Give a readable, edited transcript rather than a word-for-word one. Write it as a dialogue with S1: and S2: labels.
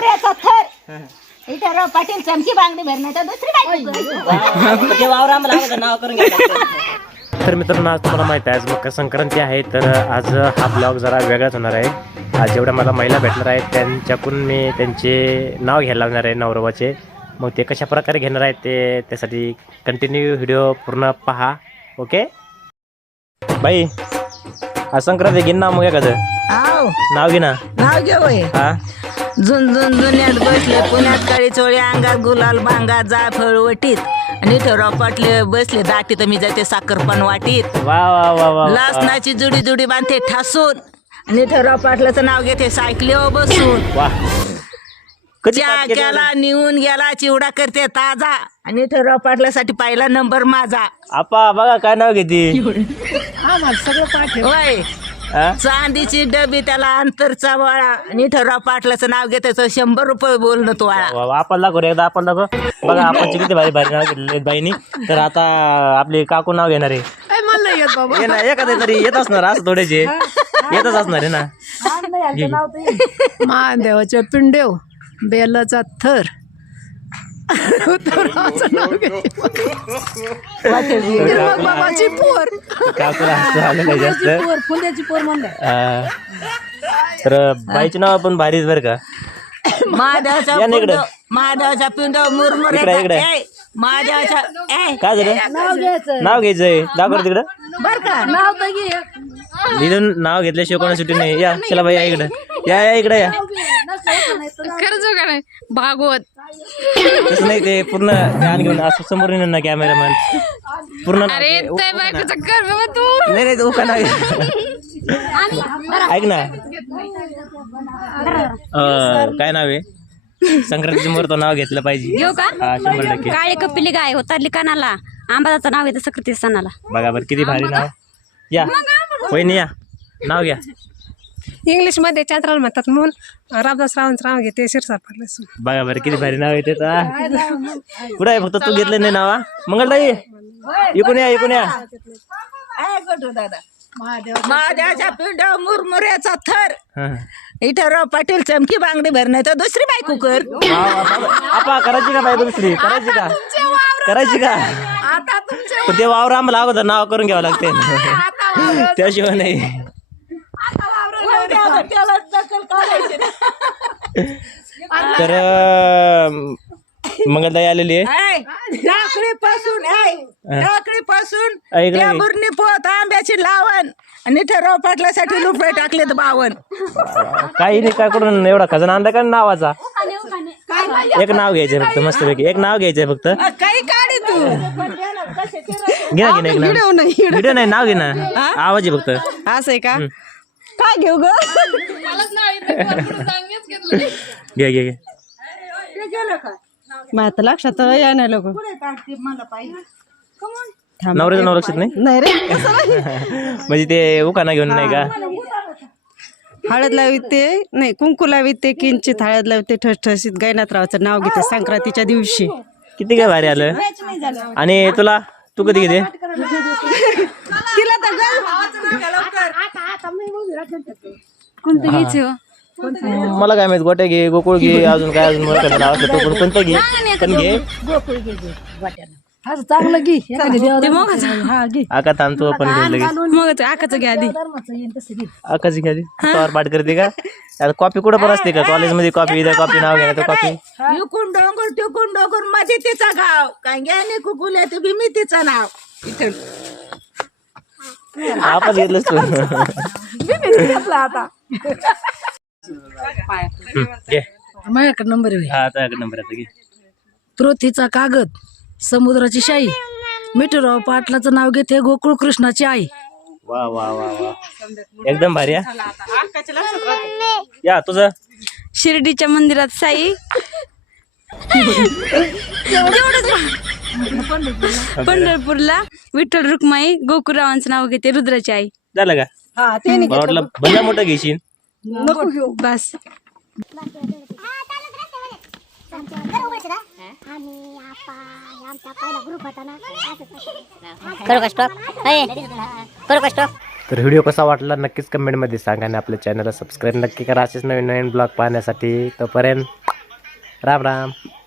S1: मुरमुऱ्याचा थर विठ्ठलराव पाटील चमकी बांगडी भरण्याचा दुसरी बायको.
S2: नाव करून तर मित्रांनो, आज तुम्हाला माहिती आहे आज मकर संक्रांती आहे. तर आज हा ब्लॉग जरा वेगळाच होणार आहे. आज जेवढ्या मला महिला भेटणार आहेत त्यांच्याकडून मी त्यांचे नाव घ्यायला लावणार आहे नवरवाचे. मग ते कशा प्रकारे घेणार आहेत ते त्यासाठी कंटिन्यू व्हिडिओ पूर्ण पहा. ओके बाई, आज संक्रांती घेईन नाव मग एखादं नाव घे ना.
S1: नाव घे होय.
S2: हा
S1: जुन्यात बसले पुण्यात काळी चोळी अंगात गुलाल बांगा जायफळ वटीत आणि ठराव पाटले बसले दाटी तर मी जाते साखरपण वाटीत.
S2: वा वा वा वा.
S1: लासनाची जुडी जुडी बांधते ठासून आणि ठराव पाटलाचं नाव घेते सायकलीवर बसून.
S2: वा कधी
S1: चहा केला निघून गेला चिवडा करते ताजा आणि ठराव पाटलासाठी पहिला नंबर माझा.
S2: आपा बघा काय नाव घेते.
S1: होय चांदीची डबी त्याला अंतरचा वाळा आणि ठराव पाटलाचं नाव घेते 100 रुपये बोलणं तो वाळा.
S2: आपण दाखव एकदा आपण दाखव. बघा आपण किती भारी भारी नाव घेतले बाईनी. तर आता आपले काकू नाव घेणार आहे. एखादं तरी येत असणार असं थोडेसे येतच असणार आहे ना.
S3: महादेवाच्या पिंडेव बेलाचा थर बाबाची पोर
S2: काकूला असं आलं नाही जास्त.
S3: फुल्याची पोर म्हणलं.
S2: तर बाईचे नाव पण भारीच बरं का.
S1: महादेवाच्या पिंड मुरमुरे महादेवाच्या
S2: काय झालं नाव घ्यायचंय दाखव तिकडं.
S1: बर का
S3: नाव तर घे.
S2: इथून नाव घेतल्याशिवाय कोणा सुट्टी नाही. या चला बाई या इकडं या इकडे या.
S3: खरंच का नाही भागवत
S2: तसं नाही ते पूर्ण ध्यान घेऊन असं समोर येणार ना कॅमेरामॅन पूर्ण नाव
S3: अरे
S2: घे.
S3: ते बायकोचं कर बाबा तू.
S2: नाही तू का नाही ऐक ना. काय नाव आहे संक्रांतीच्या मुहूर्त नाव घेतलं पाहिजे.
S4: घेऊ का?
S2: हा 100%.
S4: काळे कपिली गाय होतारली कानाला आंबाचं नाव घेतं सक्रिय सणाला.
S2: बघा बरं किती भारी नाव. या वहिनी या नाव घ्या.
S3: इंग्लिश मध्ये चंद्राला म्हणतात म्हणून रामदास राव घेते शिरसार पडले.
S2: बघा बरं किती भारी नाव येते. कुठं आहे फक्त तू घेतलं नाही नावा. मंगलताई इकून या इकून या.
S1: महादेवाच्या पिंड मुरमुऱ्याचा थर
S2: हा.
S1: विठ्ठलराव पाटील चमकी बांगडी भरण्याचा दुसरी बायको कर.
S2: आपा करायची का बायको दुसरी करायची का पण ते वावर आम्हाला अगोदर नाव करून घ्यावं लागते त्याशिवाय नाही. तर मंगलताई आलेली आहे.
S1: टाकडीपासून त्या बुरणी पोत आंब्याची लावण आणि ठराव पाटलासाठी रुपये टाकले 52.
S2: काही नाही काय करून एवढा खजाना आणला का नावाचा. एक नाव घ्यायचंय फक्त मस्तपैकी एक नाव घ्यायचंय फक्त.
S1: काही काढी तू
S2: घे ना एक व्हिडिओ नाही नाव घे ना. आवाज आहे फक्त.
S1: असं आहे का काय घेऊ ग.
S2: घे घे घे.
S3: माझं लक्षात या नाही लोक
S2: नवऱ्याचं नाव लक्षात नाही
S3: रे.
S2: म्हणजे ते उखाणा घेऊन नाही का.
S3: हळद लाविते नाही कुंकू लाविते किंचित हळद लावते ठसठसीत गायनाथरावचं नाव घेते संक्रांतीच्या दिवशी.
S2: किती काय भारी आलं. आणि तुला तू कधी घेते.
S3: तिला कोणतं घ्यायचं.
S2: मला काय माहित गोट्या घे गोकुळ घे अजून काय अजून मला नाव असलं तो कोणतं घे पण घे.
S3: चांगलं घे.
S2: आका थांबतो आपण घेऊन लगेच.
S3: मग आकाचं घ्या आधी.
S2: आकाची घ्या तोवर पाठ करते का. आता कॉपी कुठं पण असते का कॉलेजमध्ये कॉपी इथं कॉपी नाव घ्या तर कॉपी.
S1: इकून डोंगर टिकून डोंगर मध्ये तिचा गाव कांग्याने कुकुल्या ते भीमी तिचं नाव.
S2: आपण घेतलंच तू.
S3: आता
S2: घे
S3: माझ्याकडे नंबर आहे.
S2: हा आता नंबर आता घे.
S3: पृथ्वीचा कागद समुद्राची शाई मिठूराव पाटलाचं नाव घेते गोकुळ कृष्णाची आई.
S2: वा वा वा वा एकदम भारी. या तुझं
S4: शिर्डीच्या मंदिरात साई पंढरपूरला विठ्ठल रुक्माई गोकुळरावांचं नाव घेते रुद्राची आई.
S2: झालं का. मला वाटलं भला मोठं घेशील.
S4: बस
S2: तर व्हिडिओ कसा वाटला नक्कीच कमेंटमध्ये सांगा आणि आपल्या चॅनलला सबस्क्राईब नक्की करा असेच नवीन नवीन ब्लॉग पाहण्यासाठी. तोपर्यंत राम राम.